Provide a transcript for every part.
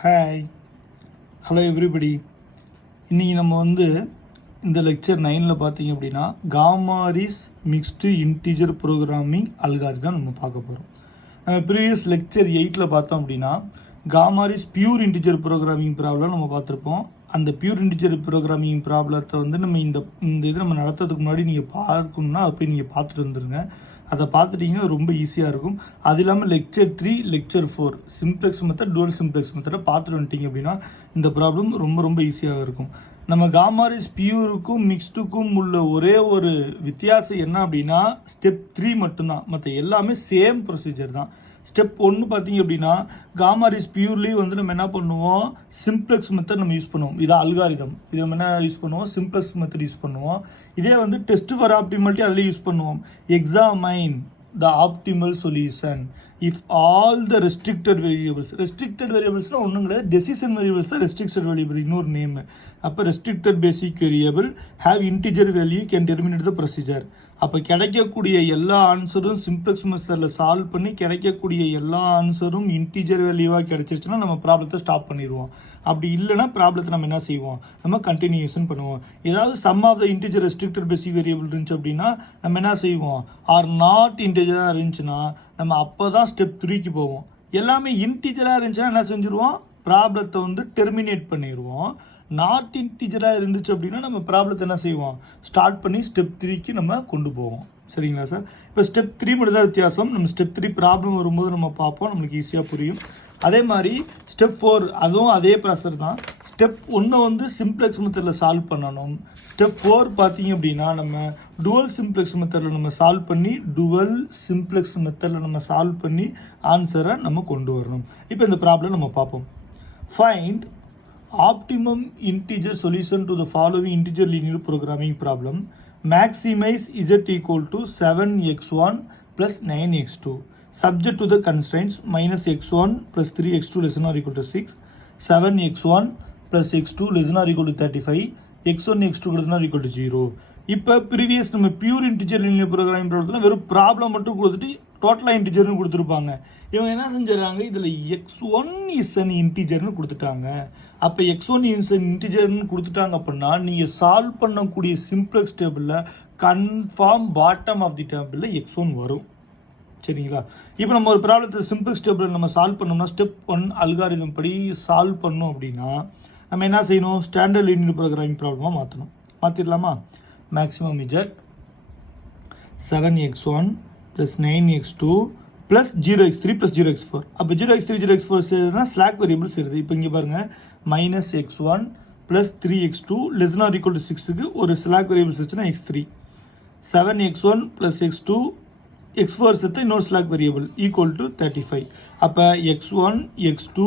Hi, hello everybody. இன்றைக்கி நம்ம இந்த லெக்சர் 9ல் பார்த்தீங்க அப்படின்னா காமாரிஸ் மிக்ஸ்டு இன்டீஜர் ப்ரோக்ராமிங் அல்காரிதம் நம்ம பார்க்க போகிறோம். நம்ம ப்ரீவியஸ் லெக்சர் 8ல் பார்த்தோம் அப்படின்னா காமாரிஸ் பியூர் இன்டீஜர் ப்ரோக்ராமிங் ப்ராப்ளம் நம்ம பார்த்துருப்போம். அந்த பியூர் இன்டீஜர் ப்ரோக்ராமிங் ப்ராப்ளத்தை நம்ம இந்த இது நம்ம நடத்துறதுக்கு முன்னாடி நீங்கள் பார்க்கணுன்னா அதை போய் நீங்கள் பார்த்துட்டு வந்துடுங்க. அதை பார்த்துட்டிங்கன்னா ரொம்ப ஈஸியாக இருக்கும். அது இல்லாமல் lecture 3, lecture 4 simplex method, dual simplex மெத்தடை பார்த்துட்டு வந்துட்டீங்க அப்படின்னா இந்த ப்ராப்ளம் ரொம்ப ரொம்ப ஈஸியாக இருக்கும். நம்ம காமாரிஸ் பியூருக்கும் மிக்ஸ்டுக்கும் உள்ள ஒரே ஒரு வித்தியாசம் என்ன அப்படின்னா ஸ்டெப் 3 மட்டும்தான். மற்ற எல்லாமே சேம் ப்ரொசீஜர் தான். ஸ்டெப் 1 பார்த்தீங்க அப்படின்னா காமாரிஸ் பியூர்லேயும் நம்ம என்ன பண்ணுவோம், சிம்ப்ளெக்ஸ் மெத்தட் நம்ம யூஸ் பண்ணுவோம். இதான் அல்காரிதம். இது நம்ம என்ன யூஸ் பண்ணுவோம், சிம்ப்ளெக்ஸ் மெத்தட் யூஸ் பண்ணுவோம். இதே டெஸ்ட் ஃபார் ஆப்டிமாலிட்டி அதில் யூஸ் பண்ணுவோம். Examine the optimal solution if all the restricted வேரியபிள்ஸ்னால் ஒன்றும் கிடையாது, டெசிஷன் வேரியபிள்ஸ் தான் ரெஸ்ட்ரிக்டட் வேரியபிள் இன்னொரு நேம். அப்போ restricted basic variable have integer value can terminate the procedure. அப்போ கிடைக்கக்கூடிய எல்லா ஆன்சரும் சிம்ப்ளெக்ஸ் மெத்தடில் சால்வ் பண்ணி கிடைக்கக்கூடிய எல்லா ஆன்சரும் இன்டிஜர் வேல்யூவாக கிடைச்சிருச்சுன்னா நம்ம ப்ராப்ளத்தை ஸ்டாப் பண்ணிடுவோம். அப்படி இல்லைன்னா ப்ராப்ளத்தை நம்ம என்ன செய்வோம், நம்ம கண்டினியூஷன் பண்ணுவோம். ஏதாவது sum of the integer restricted basic variable இருந்துச்சு அப்படின்னா நம்ம என்ன செய்வோம், ஆர் நாட் இன்டிஜராக இருந்துச்சுன்னா நம்ம அப்போ தான் ஸ்டெப் 3க்கு போவோம். எல்லாமே இன்டிஜராக இருந்துச்சுன்னா என்ன செஞ்சுருவோம், ப்ராப்ளத்தை டெர்மினேட் பண்ணிடுவோம். நாட் இன்டிஜராக இருந்துச்சு அப்படின்னா நம்ம ப்ராப்ளத்தை என்ன செய்வோம், ஸ்டார்ட் பண்ணி ஸ்டெப் 3க்கு நம்ம கொண்டு போவோம். சரிங்களா சார்? இப்போ ஸ்டெப் 3 மட்டும் தான் வித்தியாசம். நம்ம ஸ்டெப் 3 ப்ராப்ளம் வரும்போது நம்ம பார்ப்போம், நம்மளுக்கு ஈஸியாக புரியும். அதே மாதிரி ஸ்டெப் 4 அதுவும் அதே ப்ராசஸ் தான். ஸ்டெப் 1 சிம்ப்ளெக்ஸ் மெத்தடில் சால்வ் பண்ணணும். ஸ்டெப் 4 பார்த்தீங்க அப்படின்னா நம்ம டுவல் சிம்ப்ளெக்ஸ் மெத்தடில் நம்ம சால்வ் பண்ணி ஆன்சரை நம்ம கொண்டு வரணும். இப்போ இந்த ப்ராப்ளம் நம்ம பார்ப்போம். Find optimum integer solution to the following integer linear programming problem. Maximize z equal to 7x1 plus 9x2 subject to the constraints minus x1 plus 3x2 less than or equal to 6, 7x1 plus x2 less than or equal to 35, x1 x2 greater than or equal to 0. இப்போ previous நம்ம pure integer linear programming ப்ராப்ளத்தில் வெறும் problem மட்டும் கொடுத்துட்டு டோட்டலாக இன்டிஜர்னு கொடுத்துருப்பாங்க. இவங்க என்ன செஞ்சுறாங்க, இதில் x1 இஸ் அன் இன்டிஜர்னு கொடுத்துட்டாங்க. அப்போ x1 இஸ் அன் இன்டிஜர்னு கொடுத்துட்டாங்க அப்படின்னா நீங்கள் சால்வ் பண்ணக்கூடிய சிம்ப்ளெக்ஸ் டேபிளில் கன்ஃபார்ம் பாட்டம் ஆஃப் தி டேபிளில் x1 வரும். சரிங்களா? இப்போ நம்ம ஒரு ப்ராப்ளத்தை சிம்ப்ளெக்ஸ் டேபிளில் நம்ம சால்வ் பண்ணோம்னா ஸ்டெப் 1 அல்காரிதம் படி சால்வ் பண்ணோம் அப்படின்னா நம்ம என்ன செய்யணும், ஸ்டாண்டர்ட் லீனியர் ப்ரோக்ராமிங் ப்ராப்ளமாக மாற்றிடலாமா? Maximum Z 7x1 plus 9x2 plus 0x3 plus 0x4. அப்போ 0x3 0x4 சேர்த்துனா ஸ்லாக் வேரியபிள் சேருது. இப்போ இங்கே பாருங்கள், minus x1 plus 3x2 less than or equal to 6க்கு ஒரு slack variable சேர்த்துனா x3, 7x1 plus x2 x4 சேர்த்து இன்னொரு ஸ்லாக் வேரியபிள் ஈக்குவல் டு 35. அப்போ x1 x2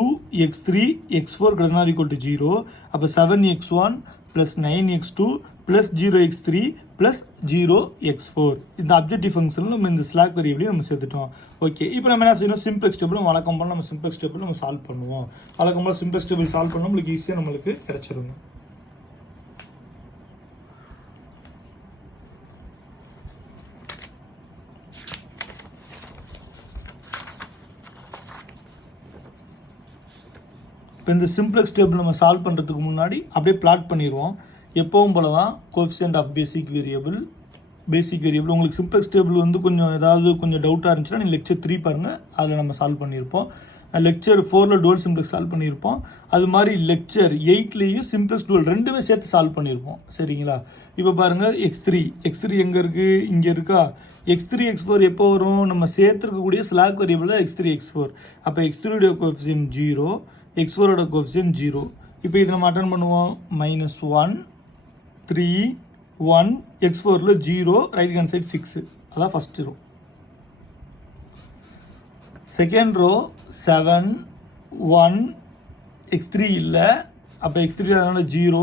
x3 x4 greater than or equal to 0. அப்போ 7x1 plus 9x2 plus 0x3 plus 0x4 இந்த objective ஃபங்க்ஷனில் நம்ம இந்த slack வேரியபிளையும் நம்ம சேர்த்துட்டோம். ஓகே, இப்போ நம்ம என்ன செய்யணும், சிம்ப்ளெக்ஸ் டேபிள் வழக்கம் போல் நம்ம சிம்ப்ளெக்ஸ் டேபிள் நம்ம சால்வ் பண்ணுவோம். வழக்கம் போல் சிம்ப்ளெக்ஸ் டேபிள் சால்வ் பண்ணோம், நம்மளுக்கு ஈஸியாக நம்மளுக்கு கிடைச்சிருங்க. இப்போ இந்த சிம்ப்ளெக்ஸ் டேபிள் நம்ம சால்வ் பண்ணுறதுக்கு முன்னாடி அப்படியே பிளாட் பண்ணிடுவோம். எப்பவும் போல தான் கோஎஃபிஷியன்ட் ஆஃப் பேசிக் வேரியபிள் உங்களுக்கு சிம்ப்ளெக்ஸ் டேபிள் கொஞ்சம் டவுட்டாக இருந்துச்சுன்னா நீங்கள் லெக்சர் 3 பாருங்கள், அதில் நம்ம சால்வ் பண்ணியிருப்போம். லெக்சர் 4ல் டுவல் சிம்ப்ளெக்ஸ் சால்வ் பண்ணியிருப்போம். அது மாதிரி லெக்சர் 8லேயும் சிம்ப்ளெக்ஸ் டுவல் ரெண்டுமே சேர்த்து சால்வ் பண்ணியிருப்போம். சரிங்களா? இப்போ பாருங்கள், x3 எங்கே இருக்குது, இங்கே இருக்கா? x3 x4 எப்போ வரும், நம்ம சேர்த்துருக்கக்கூடிய ஸ்லாக் வேரியபிள் தான் x3 x4. அப்போ x3 கோஎஃபிஷியன்ட் 0, x4 கோஎஃபிஷியன்ட் 0. இப்போ இதை நம்ம அட்டன் பண்ணுவோம். -1 3 1 x4ல் 0, ரைட் ஹேண்ட் சைட் 6, அதான் first row. Second row 7 1 x3 இல்லை, அப்போ x3 அதனால் 0,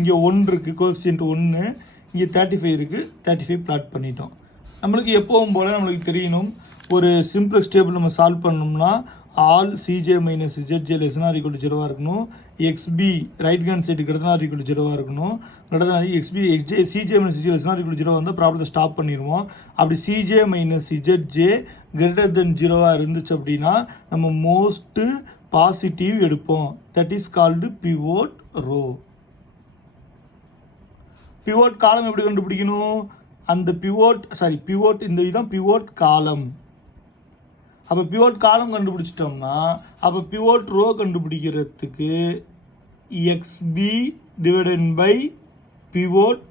இங்கே 1 இருக்குது, கோஎஃபிஷியன்ட் 1, இங்கே 35 இருக்குது, 35 பிளாட் பண்ணிட்டோம். நம்மளுக்கு எப்பவும் போல் நம்மளுக்கு தெரியணும், ஒரு சிம்ப்ளெக்ஸ் டேபிள் நம்ம சால்வ் பண்ணோம்னா all C J minus Z J less or equal to ஜீரோவாக இருக்கணும். எக்ஸ்பி ரைட் ஹேண்ட் சைடு கிட்ட ஆர் ஈக்குவல் டு ஜீரோவாக இருக்கணும். X B X J C J minus E J less or equal to zero வந்து ப்ராப்ளத்தை ஸ்டாப் பண்ணிடுவோம். அப்படி C J minus Z J greater than ஜீரோவாக இருந்துச்சு அப்படின்னா நம்ம மோஸ்ட் பாசிட்டிவ் எடுப்போம். That is called pivot row. Pivot column எப்படி கண்டுபிடிக்கணும்? அந்த பிவோட் இந்த இதுதான் பிவோட் காலம். அப்போ பிவோட் காலம் கண்டுபிடிச்சிட்டோம்னா அப்போ பிவோட் ரோ கண்டுபிடிக்கிறதுக்கு எக்ஸ்பி டிவைடட் பை பிவோட்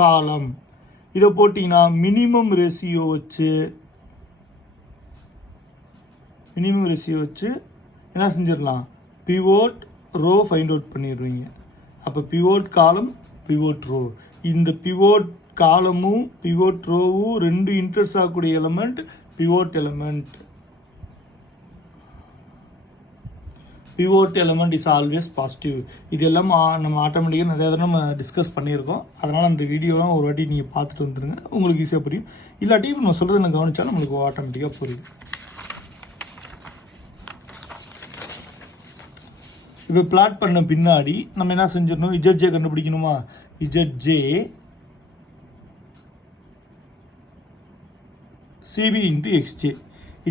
காலம் இதை போட்டிங்கன்னா மினிமம் ரேஷியோ வச்சு என்ன செஞ்சிடலாம்? பிவோட் ரோ ஃபைண்ட் அவுட் பண்ணிடுவீங்க. அப்போ பிவோட் காலம் பிவோட் ரோ, இந்த பிவோட் காலமும் பிவோட் ரோவும் ரெண்டு இன்டர்ஸ் ஆகக்கூடிய element pivot element. Pivot element is always positive. இது எல்லாம் நம்ம ஆட்டோமேட்டிக்காக நிறைய தடவை நம்ம டிஸ்கஸ் பண்ணியிருக்கோம். அதனால் அந்த வீடியோலாம் ஒரு வாட்டி நீங்கள் பார்த்துட்டு வந்துடுங்க, உங்களுக்கு ஈஸியாக புரியும். இல்லாட்டி நம்ம சொல்கிறத நான் கவனிச்சா நம்மளுக்கு ஆட்டோமேட்டிக்காக புரியும். இப்போ பிளாட் பண்ண பின்னாடி நம்ம என்ன செஞ்சிடணும்? இஜட்ஜே கண்டுபிடிக்கணுமா? Z J C B into X J.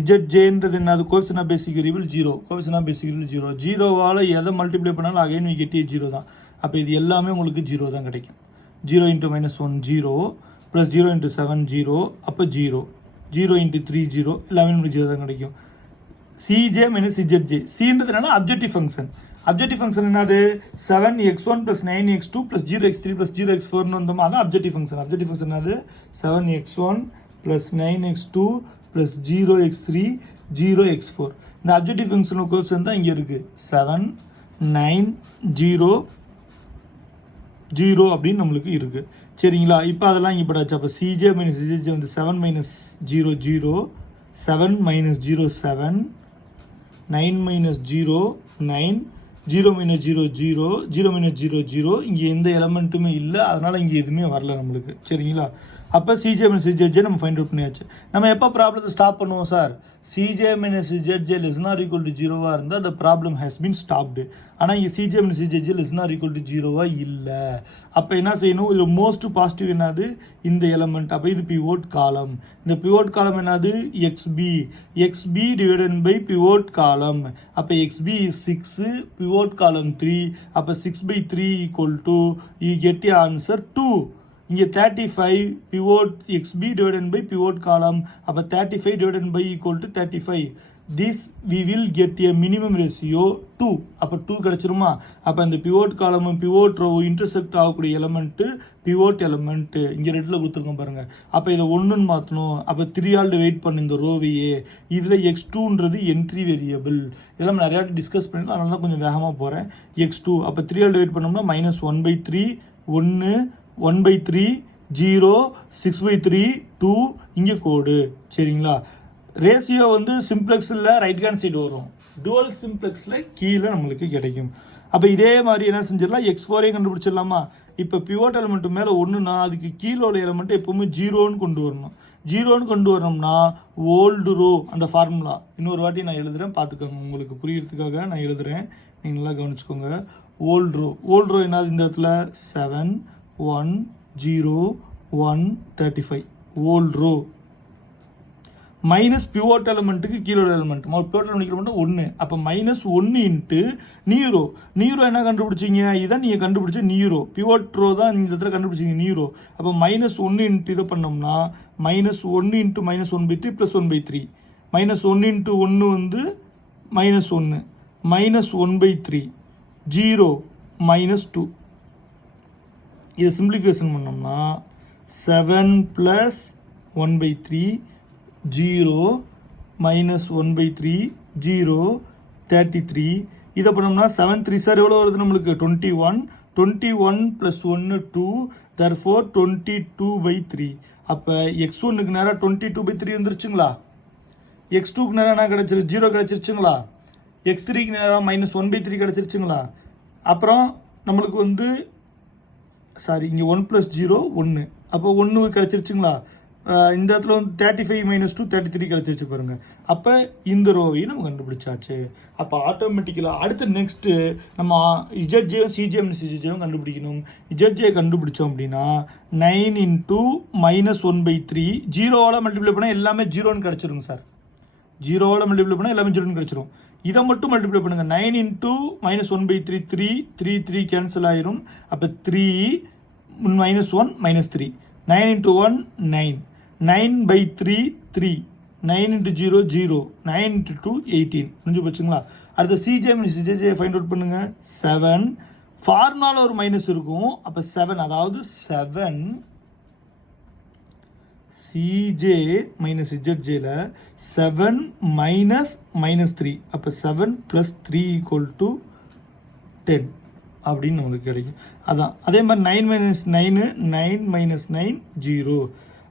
இஜட்ஜேன்றது என்னது? Coefficient of basic variable zero. Coefficient of basic variable zero. ஜீரோவால் எதை மல்டிப்ளை பண்ணாலும் அகைன் வி கெட் ஜீரோ தான். அப்போ இது எல்லாமே உங்களுக்கு ஜீரோ தான் கிடைக்கும். 0 × -1 0 ப்ளஸ் 0 × 7 0, அப்போ 0 0 × 3 0, எல்லாமே நம்மளுக்கு ஜீரோ தான் கிடைக்கும். CJ minus இஜட்ஜே. சின்றது என்னன்னா அப்ஜெக்டிவ் ஃபங்க்ஷன். அப்ஜெக்டிவ் ஃபங்க்ஷன் என்னது? 7x1 + 9x2 + 0x3 + 0x4 வந்தோமா, அதான் அப்ஜெக்டிவ் ஃபங்க்ஷன். அப்ஜெக்டிவ் ஃபங்க்ஷன் என்னது? 7x1 + 9x2 + 0x3 0x4. இந்த அப்ஜெக்டிவ் ஃபங்க்ஷன் கோஎஃபிஷியன்ட் தான் இங்கே இருக்கு. 7 9 0 0 அப்படின்னு நம்மளுக்கு இருக்கு. சரிங்களா? இப்போ அதெல்லாம் இங்கே படாச்சு. அப்போ சிஜே மைனஸ் இஜட்ஜே வந்து 7 - 0 0, 7 - 0 7, 9 - 0 9, 0 - 0 0, 0 - 0 0. இங்கே எந்த எலமெண்ட்டுமே இல்லை, அதனால் இங்கே எதுவுமே வரல நம்மளுக்கு. சரிங்களா? அப்போ சிஜே மைனஸ் இஜட்ஜே நம்ம ஃபைண்ட் அவுட் பண்ணியாச்சு. நம்ம எப்போ ப்ராப்ளத்தை ஸ்டாப் பண்ணுவோம் sir? C J minus Z J less or equal to ஜீரோவாக இருந்தால் அந்த ப்ராப்ளம் ஹேஸ் பீன் ஸ்டாப்டு. ஆனால் இங்கே C J minus Z J less or equal to ஜீரோவாக இல்லை. அப்போ என்ன செய்யணும்? இது மோஸ்ட் பாசிட்டிவ் என்னது? இந்த எலமெண்ட். அப்போ இது பிவோட் காலம். இந்த பிவோட் காலம் என்னது? XP divided by pivot column. அப்போ எக்ஸ்பி இஸ் 6, பிவோட் காலம் 3. அப்போ 6/3 equal to you get a answer 2. இங்கே 35 pivot XB divided by pivot column. அப்போ 35 divided by equal to 35. This we will get a minimum ratio 2. அப்போ 2 கிடச்சிருமா? அப்போ இந்த pivot காலமும் பிவோட் ரோ இன்டர்செக்ட் ஆகக்கூடிய எலமெண்ட்டு பிவோட் எலமெண்ட்டு இங்கே ரெட்டில் கொடுத்துருக்கோம் பாருங்கள். அப்போ இதை 1ன்னு மாற்றணும். அப்போ 3 ஆல் வெயிட் பண்ணு இந்த ரோவையே. இதில் x2ன்றது என்ட்ரி வேரியபிள். இதெல்லாம் நிறையா டிஸ்கஸ் பண்ணிட்டு அதனால தான் கொஞ்சம் வேகமாக போகிறேன். x2 அப்போ 3 ஆல் வெயிட் பண்ணோம்னா -1/3 1 1/3 0 6/3 2 இங்கே கோடு. சரிங்களா? ரேஷியோ வந்து சிம்ப்ளெக்ஸில் ரைட் ஹேண்ட் சைடு வரும், டுவல் சிம்ப்ளெக்ஸில் கீழே நம்மளுக்கு கிடைக்கும். அப்போ இதே மாதிரி என்ன செஞ்சிடலாம்? x4 கண்டுபிடிச்சிடலாமா? இப்போ பிவோட் எலமெண்ட் மேலே 1னா அதுக்கு கீழே உள்ள எலமெண்ட்டை எப்பவுமே 0ன்னு கொண்டு வரணும். 0ன்னு கொண்டு வரணும்னா ஓல்டு ரோ அந்த ஃபார்முலா இன்னொரு வாட்டி நான் எழுதுகிறேன், பார்த்துக்கோங்க. உங்களுக்கு புரியறதுக்காக நான் எழுதுகிறேன், நீங்கள் நல்லா கவனிச்சுக்கோங்க. ஓல்டு ரோ என்னது? இந்த இடத்துல 7 1 0 1 35 ஓல்டு ரோ மைனஸ் பிவோட் எலமெண்ட்டுக்கு கீழே எலமெண்ட் பிவோட் எலமெண்ட் 1. அப்போ -1 இன்ட்டு நியூரோ. என்ன கண்டுபிடிச்சிங்க? இதான் நீங்கள் கண்டுபிடிச்ச நியூரோ. பிவோட் ரோ தான் நீங்கள் இந்த இடத்துல கண்டுபிடிச்சிங்க நியூரோ. அப்போ -1 இன்ட்டு இதை பண்ணோம்னா -1 இன்ட்டு -1/3 + 1/3. -1 இன்ட்டு 1 வந்து -1 -1/3 0 -2. இதை சிம்பிளிஃபிகேஷன் பண்ணோம்னா 7 + 1/3 0 -1/3 0 33. இதை பண்ணோம்னா 7 3 சார் எவ்வளோ வருது நம்மளுக்கு? 21. 21 + 1 2, therefore 22/3. அப்போ x1க்கு நேராக 22/3 வந்துருச்சுங்களா? x2க்கு நேராக என்ன கிடச்சிரு? 0 கிடச்சிருச்சுங்களா? x3க்கு நேராக -1/3 கிடச்சிருச்சுங்களா? அப்புறம் நம்மளுக்கு வந்து இங்கே 1 + 0 1. அப்போ 1 கிடச்சிருச்சுங்களா? இந்த இடத்துல வந்து 35 - 2 33 கிடச்சிருச்சு பாருங்க. அப்போ இந்த ரோவையும் நம்ம கண்டுபிடிச்சாச்சு. அப்போ ஆட்டோமேட்டிக்கலாக அடுத்து நெக்ஸ்ட்டு நம்ம இஜட்ஜேயும் சிஜேஎம் சிஜேயும் கண்டுபிடிக்கணும். இஜட்ஜே கண்டுபிடிச்சோம் அப்படின்னா 9 × -1/3 ஜீரோவால் மல்டிப்ளை பண்ணால் எல்லாமே ஜீரோன்னு கிடச்சிருங்க சார். ஜீரோவால் மல்டிப்ளை பண்ணால் எல்லாமே ஜீரோன்னு கிடச்சிரும். இதை மட்டும் மல்டிப்ளை பண்ணுங்கள். 9 × -1/3 3 3 3 கேன்சல் ஆயிரும். அப்போ 3 -1 -3 9 × 1 9 9/3 3 9 × 0 0 9 × 2 18 முடிஞ்சு போச்சுங்களா. அடுத்த சிஜே ஃபைண்ட் அவுட் பண்ணுங்க. 7 ஃபார்முலால ஒரு மைனஸ் இருக்கும். அப்போ 7 அதாவது 7 சிஜே மைனஸ் இஜட்ஜேல 7 -3 அப்போ 7 + 3 = 10 அப்படின்னு நம்மளுக்கு கிடைக்கும். அதான் அதே மாதிரி 9 - 9 9 - 9 0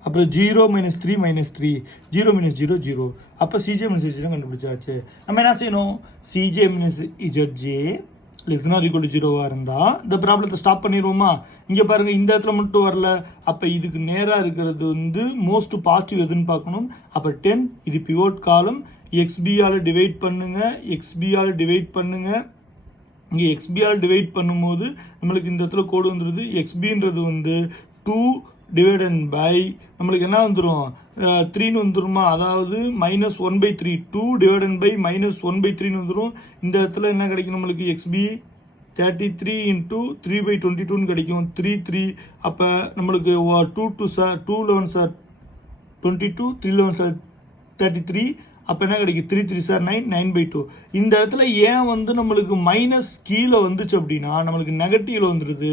அப்புறம் 0 - 3 -3 0 - 0 0 அப்போ சிஜே மைனஸ் இஜட்ஜே கண்டுபிடிச்சாச்சு. நம்ம என்ன செய்யணும்? சிஜே மைனஸ் இஜட்ஜே ≤ 0 இருந்தால் இந்த ப்ராப்ளத்தை ஸ்டாப் பண்ணிடுவோமா? இங்கே பாருங்கள், இந்த இடத்துல மட்டும் வரல. அப்போ இதுக்கு நேராக இருக்கிறது வந்து மோஸ்ட் பாசிட்டிவ் எதுன்னு பார்க்கணும். அப்போ 10 இது பிவோட் காலம். எக்ஸ்பியால் டிவைட் பண்ணுங்க. எக்ஸ்பியால் டிவைட் பண்ணுங்க. இங்கே எக்ஸ்பியால் டிவைட் பண்ணும்போது நம்மளுக்கு இந்த இடத்துல கோடு வந்துடுது. எக்ஸ்பின்றது வந்து 2 டிவைடன் பை நம்மளுக்கு என்ன வந்துடும்? 3ன்னு வந்துருமா? அதாவது -1/3 2 டிவைடன் பை -1/3 வந்துடும். இந்த இடத்துல என்ன கிடைக்கும் நம்மளுக்கு? எக்ஸ்பி 33 × 3/22 கிடைக்கும். 3 3 அப்போ நம்மளுக்கு 2 2 சார் 2 11 சார் 22 3 11 சார் 33 அப்போ என்ன கிடைக்கும்? 3 3 சார் 9 9/2. இந்த இடத்துல ஏன் வந்து நம்மளுக்கு மைனஸ் கீழே வந்துச்சு அப்படின்னா நம்மளுக்கு நெகட்டிவ்ல வந்துடுது.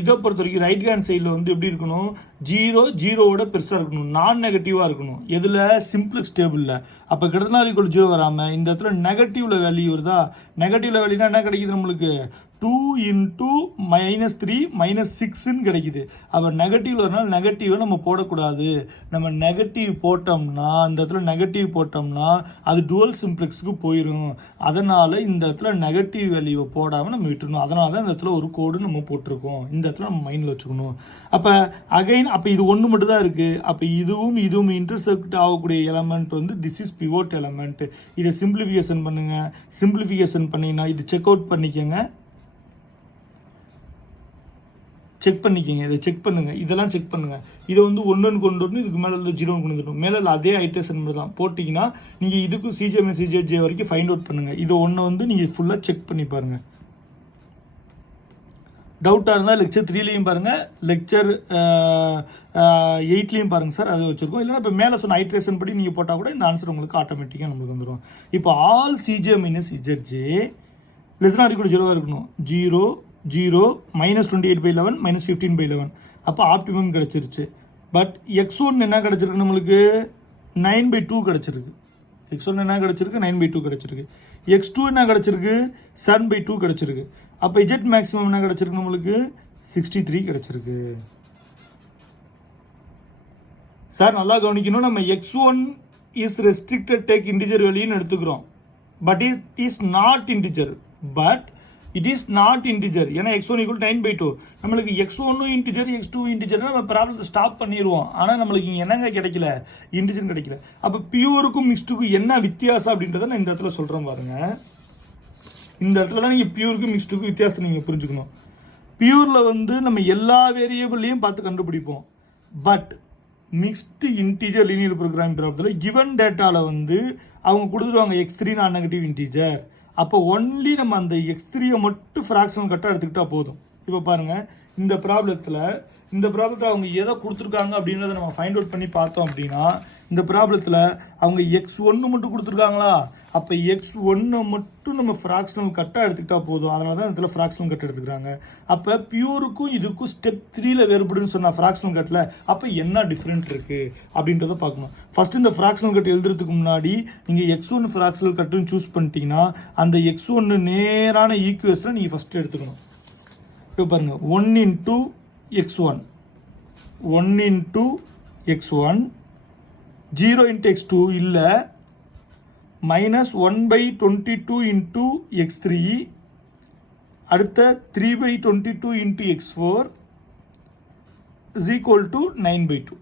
இதை பொறுத்த வரைக்கும் ரைட் ஹேண்ட் சைடில் வந்து எப்படி இருக்கணும்? 0 0 பெருசாக இருக்கணும். நான் நெகட்டிவாக இருக்கணும். எதில்? சிம்பிளக்ஸ் டேபிளில். அப்போ கிட்டத்தட்ட = 0 வராமல் இந்த இடத்துல நெகட்டிவ்ல வேல்யூ வருதா? நெகட்டிவ்ல வேல்யூனா என்ன கிடைக்குது நம்மளுக்கு? 2 × -3 -6ன்னு கிடைக்குது. அப்போ நெகட்டிவ் வரனால நெகட்டிவை நம்ம போடக்கூடாது. நம்ம நெகட்டிவ் போட்டோம்னா அந்த இடத்துல நெகட்டிவ் போட்டோம்னா அது டுவல் சிம்ப்ளெக்ஸுக்கு போயிடும். அதனால் இந்த இடத்துல நெகட்டிவ் வேல்யூவை போடாமல் நம்ம விட்டுருணும். அதனால தான் இந்த இடத்துல ஒரு கோடு நம்ம போட்டிருக்கோம். இந்த இடத்துல நம்ம மைண்டில் வச்சுக்கணும். அப்போ அகைன் அப்போ இது ஒன்று மட்டும் தான் இருக்குது. அப்போ இதுவும் இன்டர்செக்ட் ஆகக்கூடிய எலமெண்ட் வந்து திஸ் இஸ் பிவோட் எலமெண்ட். இதை சிம்பிளிஃபிகேஷன் பண்ணுங்கள். சிம்பிளிஃபிகேஷன் பண்ணிங்கன்னா இது செக் அவுட் பண்ணிக்கோங்க. செக் பண்ணிக்கிங்க. இதை செக் பண்ணுங்கள். இதெல்லாம் செக் பண்ணுங்கள். இதை வந்து 1ன்னு கொண்டு வரணும். இதுக்கு மேலே 0ன்னு கொண்டு வந்துடணும். மேலே அதே ஐட்ரேஷன் நம்பர் தான் போட்டிங்கன்னா நீங்கள் இதுக்கும் சிஜே வரைக்கும் ஃபைண்ட் அவுட் பண்ணுங்கள். இதை ஒன்று வந்து நீங்கள் ஃபுல்லாக செக் பண்ணி பாருங்கள். டவுட்டாக இருந்தால் லெக்சர் 3லையும் பாருங்கள், லெக்சர் 8லையும் பாருங்கள் சார். அது வச்சுருக்கோம். இல்லைனா இப்போ மேலே சொன்ன ஐட்ரேஷன் படி நீங்கள் போட்டால் கூட இந்த ஆன்சர் உங்களுக்கு ஆட்டோமேட்டிக்காக நம்மளுக்கு வந்துடும். இப்போ ஆல் சிஜே மைனஸ் இஜட்ஜே ≤ 0 இருக்கணும். 0 0 -28/11 -15/11 அப்போ ஆப்டிமம் கிடச்சிருச்சு. பட் x1 என்ன கிடச்சிருக்கு நம்மளுக்கு? 9/2 கிடச்சிருக்கு. x1 என்ன கிடச்சிருக்கு? 9/2 கிடச்சிருக்கு. x2 என்ன கிடச்சிருக்கு? 7/2 கிடச்சிருக்கு. அப்போ இஜெட் மேக்ஸிமம் என்ன கிடச்சிருக்கு நம்மளுக்கு? 63 கிடச்சிருக்கு. சார் நல்லா கவனிக்கணும். நம்ம x1 is restricted take integer வேல்யூன்னு எடுத்துக்கிறோம். But it is not integer. But it is not integer. ஏன்னா x1 = 9/2. நம்மளுக்கு x1 இன்டிஜர் x2 இன்டிஜர்னா நம்ம ப்ராப்ளத்தை ஸ்டாப் பண்ணிடுவோம். ஆனால் நம்மளுக்கு இங்கே என்னங்க கிடைக்கல? இன்டிஜர் கிடைக்கல. அப்போ பியூருக்கும் மிக்ஸ்டுக்கும் என்ன வித்தியாசம் அப்படின்றத நான் இந்த இடத்துல சொல்கிறேன் பாருங்க. இந்த இடத்துல தான் நீங்கள் பியூருக்கும் மிக்ஸ்டுக்கும் வித்தியாசத்தை நீங்கள் புரிஞ்சுக்கணும். பியூரில் வந்து நம்ம எல்லா வேரியபிள்லையும் பார்த்து கண்டுபிடிப்போம். But mixed integer linear programming ப்ராப்ளத்தில் கிவன் டேட்டாவில் வந்து அவங்க கொடுத்துருவாங்க x3 நான் நெகட்டிவ் இன்டிஜர். அப்போ ஒன்லி நம்ம அந்த x3 மட்டும் ஃப்ராக்ஷனல் கட்டாக எடுத்துக்கிட்டால் போதும். இப்போ பாருங்கள், இந்த ப்ராப்ளத்தில் அவங்க எதை கொடுத்துருக்காங்க அப்படின்றத நம்ம ஃபைண்ட் அவுட் பண்ணி பார்த்தோம் அப்படின்னா இந்த ப்ராப்ளத்தில் அவங்க x1 மட்டும் கொடுத்துருக்காங்களா? அப்போ x1 மட்டும் நம்ம ஃப்ராக்ஷனல் கட்டாக எடுத்துக்கிட்டால் போதும். அதனால தான் இதில் ஃப்ராக்ஷனல் கட் எடுத்துக்கிறாங்க. அப்போ பியூருக்கும் இதுக்கும் ஸ்டெப் 3ல் வேறுபடுன்னு சொன்னால் ஃப்ராக்ஷனல் கட்டில் அப்போ என்ன டிஃப்ரெண்ட் இருக்குது அப்படின்றத பார்க்கணும். ஃபஸ்ட்டு இந்த ஃப்ராக்ஷனல் கட் எழுதுறதுக்கு முன்னாடி நீங்கள் x1 ஃப்ராக்ஷனல் கட்டுன்னு சூஸ் பண்ணிட்டீங்கன்னா அந்த x1 நேரான ஈக்குவேஷனை நீங்கள் ஃபஸ்ட்டு எடுத்துக்கணும். இப்போ பாருங்கள், 1 × x1 1 × x1 0 × x2 இல்லை -1/22 × x3 அடுத்த 3/22 × x4 = 9/2.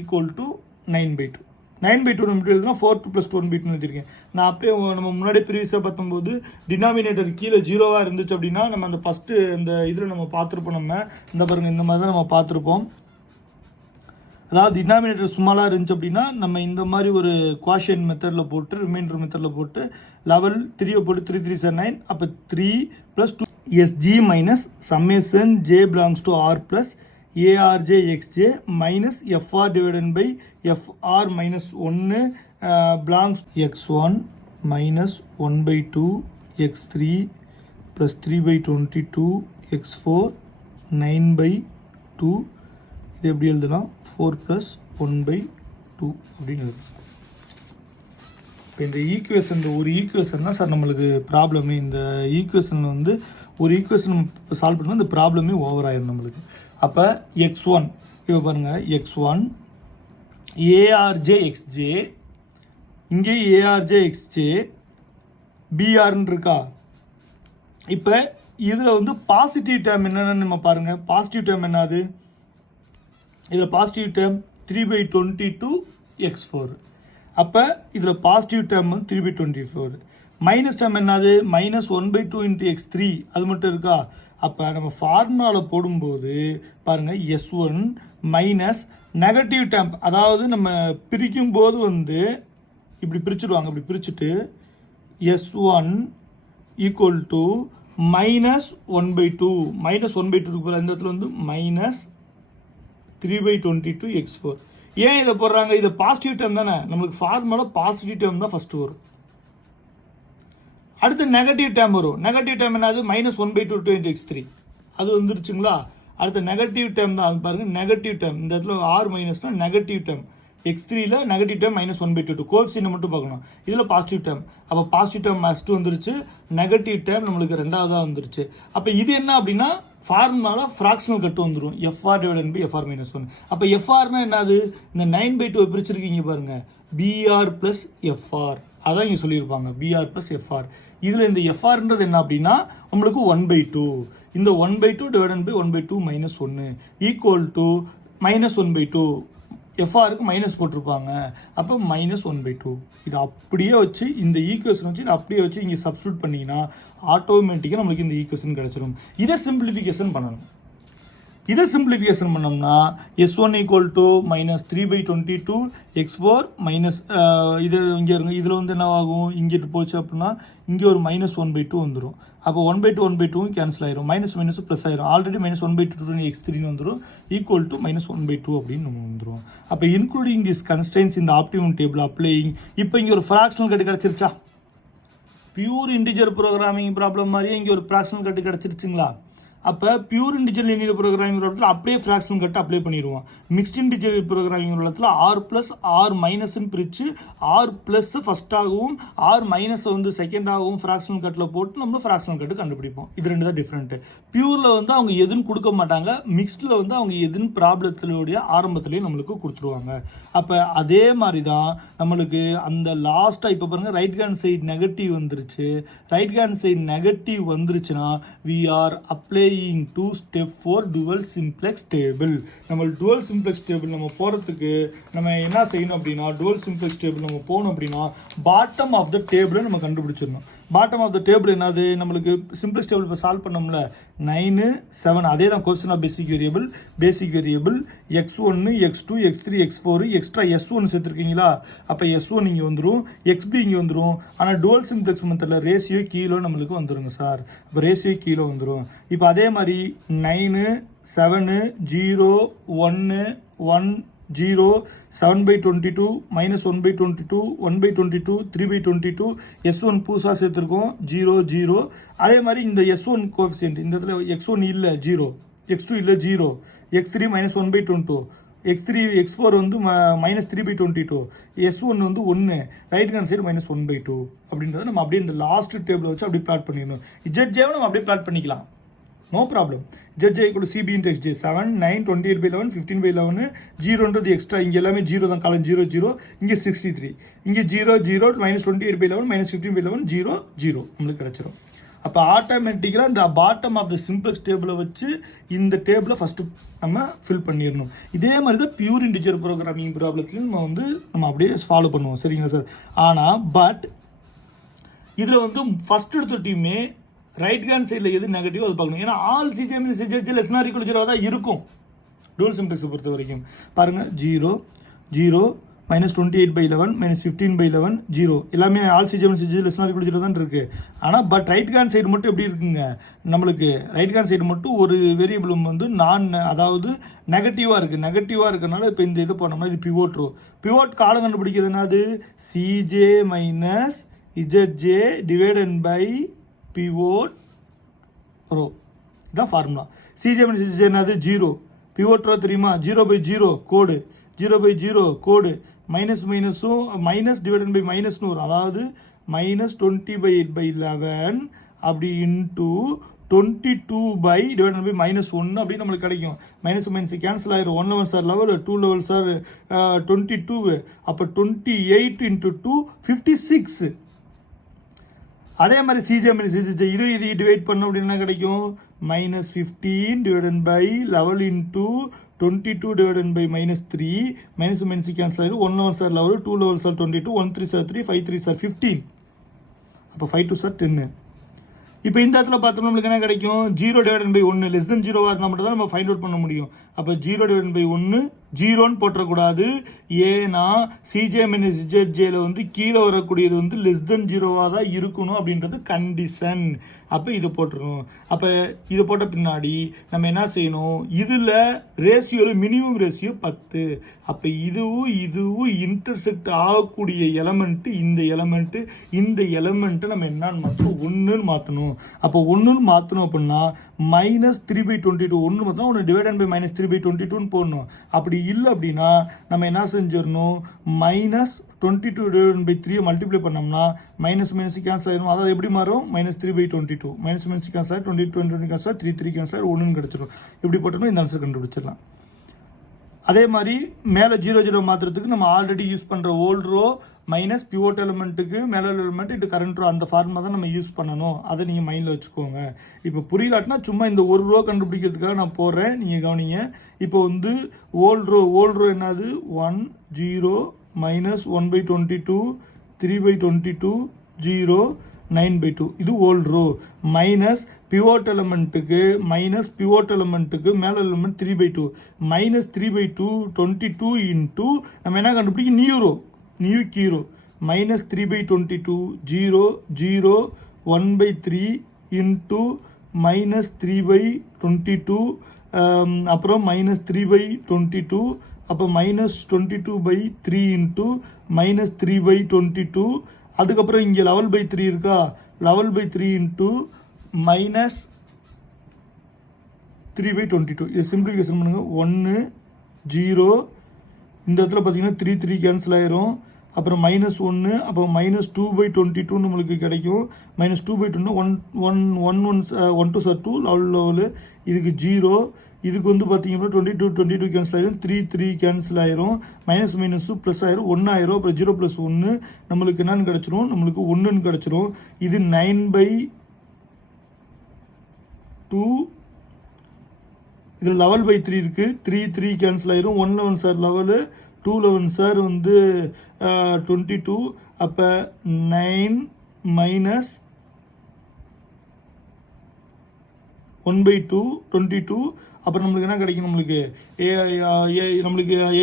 Equal to 9/2. 9/2 நம்ம எப்படி எழுதுனா 4 + 1/2 எழுதிருக்கேன். நான் அப்பயே நம்ம முன்னாடி ப்ரீவியஸாக பார்க்கும்போது டினாமினேட்டர் கீழே 0வாக இருந்துச்சு அப்படின்னா நம்ம அந்த ஃபஸ்ட்டு இந்த இதில் நம்ம பார்த்துருப்போம். நம்ம இந்த பாருங்கள் இந்த மாதிரி தான் நம்ம பார்த்துருப்போம். அதாவது டினாமினேட்டர் சும்மாலாம் இருந்துச்சு அப்படின்னா நம்ம இந்த மாதிரி ஒரு குவாஷியன்ட் மெத்தடில் போட்டு ரிமைண்டர் மெத்தடில் போட்டு லெவல் 3 போட்டு 3 3 7 9. அப்போ 3 + 2 SG minus summation J belongs to R plus ARJ XJ minus FR divided by FR minus 1 belongs X1 minus 1/2 X3 plus 3/22 X4 9/2. இது எப்படி எழுதலாம் 4 + 1/2 அப்படின்னு எழுதலாம். இப்போ இந்த ஈக்குவேஷன் ஒரு ஈக்குவேஷன் தான் சார் நம்மளுக்கு ப்ராப்ளமே. இந்த ஈக்குவேஷன் வந்து ஒரு ஈக்குவேஷன் சால்வ் பண்ணால் இந்த ப்ராப்ளமே ஓவர் ஆயிடும் நம்மளுக்கு. அப்போ X1 இப்போ பாருங்கள் X1 ARJ XJ இங்கே ARJ XJ BRன்னு இருக்கா. இப்போ இதில் வந்து பாசிட்டிவ் டேர்ம் என்னென்னு நம்ம பாருங்கள். பாசிட்டிவ் டேர்ம் என்னது? இதில் பாசிட்டிவ் டேர்ம் 3/22 X4. அப்போ இதில் பாசிட்டிவ் டேர்ம் வந்து 3/24. மைனஸ் டேர்ம் என்னது? -1/2 × X3 அது மட்டும் இருக்கா. அப்போ நம்ம ஃபார்முலாவில் போடும்போது பாருங்கள் S1 மைனஸ் நெகட்டிவ் டேர்ம், அதாவது நம்ம பிரிக்கும் போது வந்து இப்படி பிரிச்சுடுவாங்க. இப்படி பிரிச்சுட்டு S1 ஈக்குவல் டு -1/2 -1/2 இந்த இடத்துல வந்து -3/22 X4. ஏன் இதை போடுறாங்க? இது பாசிட்டிவ் டேர்ம் தானே. நம்மளுக்கு ஃபார்முலா பாசிட்டிவ் டேர்ம் தான் ஃபஸ்ட்டு வரும். அடுத்து நெகட்டிவ் டேர்ம் வரும். நெகட்டிவ் டேர்ம் என்னது? -1/2 × X3 அது வந்துருச்சுங்களா. அடுத்த நெகட்டிவ் டேர்ம் தான் அது பாருங்கள். நெகட்டிவ் டேர்ம் இந்த இடத்துல R மைனஸ்னா நெகட்டிவ் டேர்ம். X3ல நெகட்டிவ் டேர்ம் -1/2 கோஎஃபிஷியன்ட் மட்டும் பார்க்கணும். இதில் பாசிட்டிவ் டேர்ம். அப்போ பாசிட்டிவ் டேர்ம் ஃபஸ்ட்டு வந்துருச்சு, நெகட்டிவ் டேர்ம் நம்மளுக்கு ரெண்டாவதாக வந்துருச்சு. அப்போ இது என்ன அப்படின்னா ஃபார்முலாவில் ஃப்ராக்ஷனல் கட்டு வந்துடும். FR divided by FR - 1. அப்போ FRனா என்னது? இந்த 9/2 பிரிச்சிருக்கீங்க பாருங்க. BR + FR அதான் இங்கே சொல்லியிருப்பாங்க. BR + FR. இதில் இந்த FRன்றது என்ன அப்படின்னா நம்மளுக்கு 1/2. இந்த 1/2 divided by 1/2 - 1 equal to -1/2. FRக்கு minus போட்டிருப்பாங்க. அப்போ -1/2. இது அப்படியே வச்சு இந்த ஈக்குவேஷன் வச்சு இதை அப்படியே வச்சு இங்கே சப்ஸ்டியூட் பண்ணிங்கன்னா ஆட்டோமேட்டிக்காக நம்மளுக்கு இந்த ஈக்குவேஷன் கிடச்சிடும். இதை சிம்பிளிஃபிகேஷன் பண்ணணும். இதை சிம்பிளிஃபிகேஷன் பண்ணோம்னா S1 equal to -3/22 X4 minus இது இங்கே இருங்க. இதில் வந்து என்ன ஆகும்? இங்கிட்டு போச்சு அப்படின்னா இங்கே ஒரு -1/2 வந்துடும். அப்போ 1/2 கேன்சல் ஆயிரும். மைனஸ் ப்ளஸ் ஆயிரும். ஆல்ரெடி -1/2 X3 வந்துடும். ஈக்குவல் டு -1/2 அப்படின்னு நம்ம வந்துடும். அப்போ இன்க்ளூடிங் திஸ் கன்ஸ்டன்ட்ஸ் இந்த ஆப்டிமம் டேபிள் அப்ளையிங். இப்போ இங்கே ஒரு ஃப்ராக்ஷனல் கட்டு கிடச்சிருச்சா? பியூர் இன்டிஜர் ப்ரோக்ராமிங் ப்ராப்ளம் மாதிரியே இங்கே ஒரு ஃப்ராக்ஷனல் கட்டு கிடச்சிருச்சுங்களா. அப்போ பியூர் இன்டிஜர் லீனியர் ப்ரோக்ராமிங் இடத்துல அப்படியே ஃப்ராக்ஷன் கட்டு அப்ளை பண்ணிடுவோம். மிக்ஸ்ட் இன்டிஜர் ப்ரோக்ராமிங் இடத்துல R+R- பிரித்து R+ ஃபஸ்ட்டாகவும் R- வந்து செகண்டாகவும் ஃப்ராக்ஷனல் கட்டில் போட்டு நம்ம ஃப்ராக்ஷனல் கட்டு கண்டுபிடிப்போம். இது ரெண்டு தான் டிஃப்ரெண்ட்டு. பியூரில் வந்து அவங்க எதுன்னு கொடுக்க மாட்டாங்க. மிக்ஸ்டில் வந்து அவங்க எதுன்னு ப்ராப்ளத்தினுடைய ஆரம்பத்துலேயே நம்மளுக்கு கொடுத்துருவாங்க. அப்போ அதே மாதிரி தான் நம்மளுக்கு அந்த லாஸ்ட்டாக இப்போ பாருங்கள் ரைட் ஹேண்ட் சைடு நெகட்டிவ் வந்துருச்சு. ரைட் ஹேண்ட் சைடு நெகட்டிவ் வந்துருச்சுன்னா we are applying to step 4 dual simplex table. நம்ம dual simplex table நம்ம போகிறதுக்கு நம்ம என்ன செய்யணும் அப்படின்னா dual simplex table நம்ம போகணும் அப்படின்னா பாட்டம் ஆஃப் த டேபிளை நம்ம கண்டுபிடிச்சிடணும். பாட்டம் ஆஃப் த டேபிள் என்னது? நம்மளுக்கு சிம்பிளக்ஸ் டேபிள் இப்போ சால்வ் பண்ணோம்ல 9 7 அதே தான் question of basic variable. X1 X2 X3 X4 extra S1 சேர்த்துருக்கீங்களா. அப்போ S1 இங்கே வந்துடும், XB இங்கே வந்துடும். ஆனால் டுவல் சிம்ப்ளெக்ஸ் மெத்தடில் ரேஷியோ கீழே நம்மளுக்கு வந்துடுங்க சார். இப்போ ரேஷியோ கீழே வந்துடும். இப்போ அதே மாதிரி 9 7 0 1 1 0 7/22 -1/22 1/22 3/22 S1 புதுசாக சேர்த்துருக்கோம் 0 0. அதே மாதிரி இந்த S1 கோஎஃபிஷியன்ட் இந்த இடத்துல X1 இல்லை 0, X2 இல்லை 0, X3 -1/22, X4 வந்து -3/22, S1 வந்து 1, ரைட் ஹேண்ட் சைடு -1/2 அப்படின்றத நம்ம அப்படியே இந்த லாஸ்ட் டேபிள் வச்சு அப்படியே பிளாட் பண்ணிடணும். ZJ நம்ம அப்படியே பிளாட் பண்ணிக்கலாம், no problem. ZJ = CB × XJ 7 9 28/11 15/11 0ன்றது எக்ஸ்ட்ரா. இங்கே எல்லாமே 0 தான், காலம் 0 0. இங்கே 63, இங்கே 0 0 -28/11 -15/11 0 0 நம்மளுக்கு கிடச்சிரும். அப்போ ஆட்டோமேட்டிக்கலாக இந்த பாட்டம் ஆஃப் த சிம்ப்ளெக்ஸ் டேபிளை வச்சு இந்த டேபிளை ஃபஸ்ட்டு நம்ம ஃபில் பண்ணிடணும். இதே மாதிரி தான் பியூர் இன்டிஜர் ப்ரோக்ராமிங் ப்ராப்ளத்துலையும் நம்ம அப்படியே ஃபாலோ பண்ணுவோம். சரிங்களா சார்? ஆனால் பட் இதில் வந்து ஃபஸ்ட் எடுத்த டீமே ரைட் ஹேண்ட் சைடில் எது நெகட்டிவ் அது பார்க்கணும். ஏன்னா all C G M C G H less nor equal 0 தான் இருக்கும் டூல் சிம்ப்ளெக்ஸை பொறுத்த வரைக்கும். பாருங்கள் 0 0 -28/11 -15/11 0 எல்லாமே all C G M C G H less nor equal 0 தான் இருக்குது. ஆனால் பட் ரைட் ஹேண்ட் சைடு மட்டும் எப்படி இருக்குங்க, நம்மளுக்கு ரைட் ஹேண்ட் சைடு மட்டும் ஒரு வேரியபிளும் வந்து அதாவது நெகட்டிவாக இருக்குது. நெகட்டிவாக இருக்கிறனால இப்போ இந்த இது போனோம்னா இது பிவோட் ரோ. பிவோட் காலம் கண்டுபிடிக்கிறது என்னது, C J minus Z J divided by pivot row. இதுதான் ஃபார்முலா. சிஜே மைனஸ் இஜட்ஜே என்னது 0. பிவோட் ரோ தெரியுமா, 0/0 கோடு, 0/0 கோடு, மைனஸ் மைனஸும் மைனஸ் டிவைடன் பை மைனஸ்னு வரும். அதாவது -20/8/11 அப்படி இன்டூ 22 டிவைடன் பை -1 அப்படின்னு நம்மளுக்கு கிடைக்கும். மைனஸ் மைனஸ் கேன்சல் ஆயிரும். 1 level sir level, 2 level sir 22. அப்போ 28 × 2 56. அதே மாதிரி சிஜே மைனஸ் சிஜே இது டிவைட் பண்ணோம் அப்படின்னா கிடைக்கும் -15 divided by 11 into 22 divided by -3. Minus minus cancel ஆயிரும். 1 level sir level, 2 level sir 22, 1 3 sir 3, 5 3 sir 15. அப்போ 5 2 சார் 10. இப்போ இந்த இடத்துல பார்த்தோம்னா நம்மளுக்கு என்ன கிடைக்கும், 0 டிவைடன் பை 1 லெஸ் தென் 0 இருந்தால் மட்டும் தான் நம்ம ஃபைண்ட் அவுட் பண்ண முடியும். அப்போ 0 டிவைடன் பை 1 0ன்னு போட்டக்கூடாது. ஏன்னா சிஜே மைனஸ் இஜட்ஜேல வந்து கீழே வரக்கூடியது வந்து லெஸ் தென் 0வாக தான் இருக்கணும் அப்படின்றது கண்டிஷன். அப்போ இதை போட்டுருணும். அப்போ இதை போட்ட பின்னாடி நம்ம என்ன செய்யணும், இதில் ரேஷியோவில் மினிமம் ரேஷியோ 10. அப்போ இதுவும் இன்டர்செக்ட் ஆகக்கூடிய எலமெண்ட்டு இந்த எலமெண்ட்டை நம்ம என்னன்னு மாற்றணும், 1ன்னு மாற்றணும். அப்போ 1ன்னு மாற்றணும் அப்படின்னா -3/22 1 மாற்றணும். ஒன்று டிவைடன் பை -3/22ன்னு போடணும். அப்படி இல்லை அப்படின்னா நம்ம என்ன செஞ்சிடணும், -22 டிவைடன் பை 3 மல்டிப்ளை பண்ணோம்னா மைனஸ் மைனஸ் கேன்சல் ஆயிடும். அதாவது எப்படி மாறும், -3/22 மைனஸ் மைனஸ் கேன்சல் ஆகி 22 கேன்சல் 3 கேன்சல் ஆகி 1ன்னு கிடச்சிடும். இப்படி போட்டோம்னா இந்த ஆன்சர் கண்டுபிடிச்சிடலாம். அதே மாதிரி மேலே 0 0 மாற்றுறதுக்கு நம்ம ஆல்ரெடி யூஸ் பண்ணுற ஓல்ட் ரோ மைனஸ் பிவோட் எலிமெண்ட்டுக்கு மேலே எலிமெண்ட் இது கரண்ட் ரோ, அந்த ஃபார்முலா தான் நம்ம யூஸ் பண்ணணும். அதை நீங்கள் மைண்டில் வச்சுக்கோங்க. இப்போ புரியலாட்டினா சும்மா இந்த ஒரு ரோ கண்டுபிடிக்கிறதுக்காக நான் போடுறேன், நீங்கள் கவனிங்க. இப்போ வந்து ஓல்ட் ரோ என்னது 1 0 -1/22 3/22 0 9/2 இது ஓல்ட் ரோ மைனஸ் பிவோட் எலிமெண்ட்டுக்கு மேலே எலிமெண்ட் 3/2 -3/2 22 இன்டூ நம்ம என்ன கண்டுபிடிக்கும், நியூ கீ ரோ -3/22 0 0 1/3 இன்டூ -3/22 அப்புறம் -3/22 அப்போ -22/3 இன்டூ -3/22 அதுக்கப்புறம் இங்கே 11/3 இருக்கா, 11/3 இன்டூ -3/22. இது சிம்பிளிஃபிகேஷன் பண்ணுங்க. 1 0 இந்த இடத்துல பார்த்தீங்கன்னா 3 கேன்சல் ஆயிரும். அப்புறம் -1 அப்போ -2/22 நம்மளுக்கு கிடைக்கும். -2/2 1 2 சார் 2 11 இதுக்கு 0. இதுக்கு வந்து பார்த்தீங்கன்னா 22 கேன்சல் ஆயிரும். 3 கேன்சல் ஆயிரும். மைனஸ் மைனஸும் ப்ளஸ் ஆயிரும், 1 ஆயிரும். அப்புறம் 0 + 1 நம்மளுக்கு என்னன்னு கிடச்சிரும், நம்மளுக்கு 1ன்னு கிடச்சிரும். இது 9/2 இதில் 11/3 இருக்குது. 3 கேன்சல் ஆயிரும். 1 11 சார் 11, 2 11 சார் வந்து 22. அப்போ 9 - 1/2 22. அப்புறம் நம்மளுக்கு என்ன கிடைக்கும், நம்மளுக்கு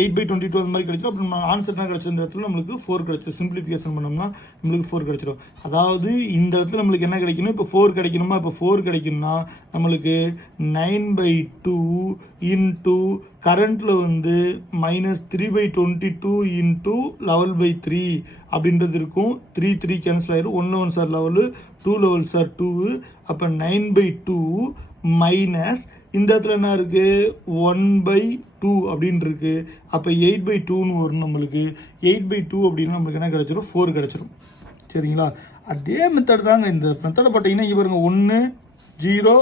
8/22 அந்த மாதிரி கிடைச்சிடும். அப்புறம் நம்ம ஆன்சர் என்ன கிடைச்ச இந்த இடத்துல நம்மளுக்கு 4 கிடைச்சிடும். சிம்பிளிஃபிகேஷன் பண்ணோம்னா நம்மளுக்கு 4 கிடைச்சிடும். அதாவது இந்த இடத்துல நம்மளுக்கு என்ன கிடைக்கணும், இப்போ 4 கிடைக்கணுமா, இப்போ 4 கிடைக்கணும்னா நம்மளுக்கு 9/2 இன்டூ கரண்ட்டில் வந்து -3/22 இன்டூ 11/3 அப்படின்றது இருக்கும். 3 கேன்சல் ஆயிரும். 1 11 சார் 11, 2 11 சார் 2. அப்போ 9/2 மைனஸ் இந்த இடத்துல என்ன இருக்கு, 1/2 அப்படின்னு இருக்கு. அப்போ 8/2ன்னு வரும் நம்மளுக்கு. 8/2 அப்படின்னு நம்மளுக்கு என்ன கிடைச்சிரும், 4 கிடைச்சிரும். சரிங்களா? அதே மெத்தட் தாங்க. இந்த மெத்தடை பார்த்தீங்கன்னா இங்கே பாருங்க 1 0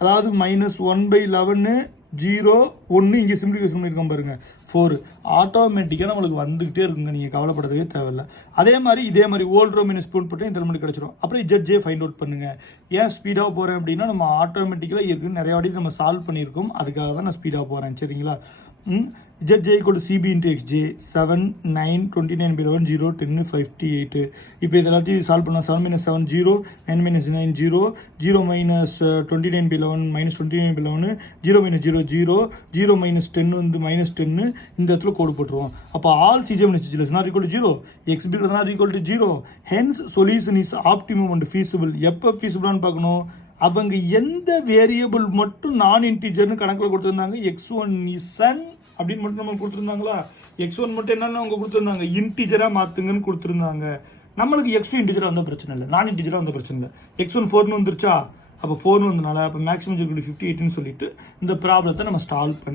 அதாவது -1/11 0 1 இங்கே சிம்பிளிஃபிகேஷன் பண்ணியிருக்கோம் பாருங்க. 4 ஆட்டோமேட்டிக்காக நம்மளுக்கு வந்துகிட்டே இருக்குங்க, நீங்கள் கவலைப்படவே தேவையில்லை. இதே மாதிரி ஓல்ட் ரோ மைனஸ் ஸ்பூன் போட்டு இந்த நம்மளுக்கு கிடச்சிரும். அப்புறம் ZJ ஃபைண்ட் அவுட் பண்ணுங்கள். ஏன் ஸ்பீடாக போகிறேன் அப்படின்னா நம்ம ஆட்டோமேட்டிக்கலாக இருக்குன்னு நிறைய வாட்டி நம்ம சால்வ் பண்ணியிருக்கோம், அதுக்காக தான் நான் ஸ்பீடாக போகிறேன். சரிங்களா? ZJ = CB × XJ 7 9 29 by 11 0 10 58. இப்போ இது எல்லாத்தையும் சால்வ் பண்ணலாம். 7 - 7 0 9 - 9 0 0 - 29 by 11 -29 by 11 0 - 0 0 0 - 10 வந்து -10 இந்த இடத்துல கோடு போட்டுருவோம். அப்போ all CJ - CJ is not equal to 0, x bigger than or equal to 0, hence solution is optimum and feasible. எப்போ feasibleனு பார்க்கணும், அவங்க எந்த வேரியபிள் மட்டும் நான் இன்டிஜர்னு கணக்கில் கொடுத்துருந்தாங்க, x1 is n அப்படின்னு மட்டும் நம்மளுக்கு கொடுத்துருந்தாங்களா, x1 மட்டும் என்னென்ன அவங்க கொடுத்துருந்தாங்க, இன்டிஜராக மாற்றுங்கன்னு கொடுத்துருந்தாங்க. நம்மளுக்கு x2 இன்டிஜராக வந்தால் பிரச்சனை இல்லை, நான் இன்டிஜராக வந்தால் பிரச்சனை இல்லை. x1 4ன்னு வந்துருச்சா, அப்போ 4ன்னு வந்தனால அப்போ மேக்ஸிமம் 58ன்னு சொல்லிட்டு இந்த ப்ராப்ளத்தை நம்ம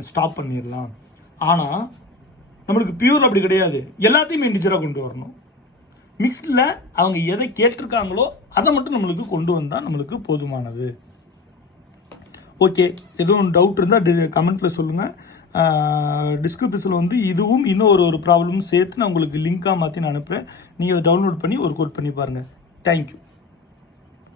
ஸ்டாப் பண்ணிடலாம். ஆனால் நம்மளுக்கு பியூர் அப்படி கிடையாது, எல்லாத்தையுமே இன்டிஜராக கொண்டு வரணும். மிக்ஸில் அவங்க எதை கேட்டிருக்காங்களோ அதை மட்டும் நம்மளுக்கு கொண்டு வந்தால் நம்மளுக்கு போதுமானது. ஓகே, எதுவும் டவுட் இருந்தால் கமெண்ட்டில் சொல்லுங்கள். டிஸ்கிரிப்ஷனில் வந்து இதுவும் இன்னும் ஒரு ப்ராப்ளமும் சேர்த்து நான் உங்களுக்கு லிங்காக மாற்றி நான் அனுப்புகிறேன். நீங்கள் அதை டவுன்லோட் பண்ணி ஒர்க் அவுட் பண்ணி பாருங்கள். தேங்க்யூ.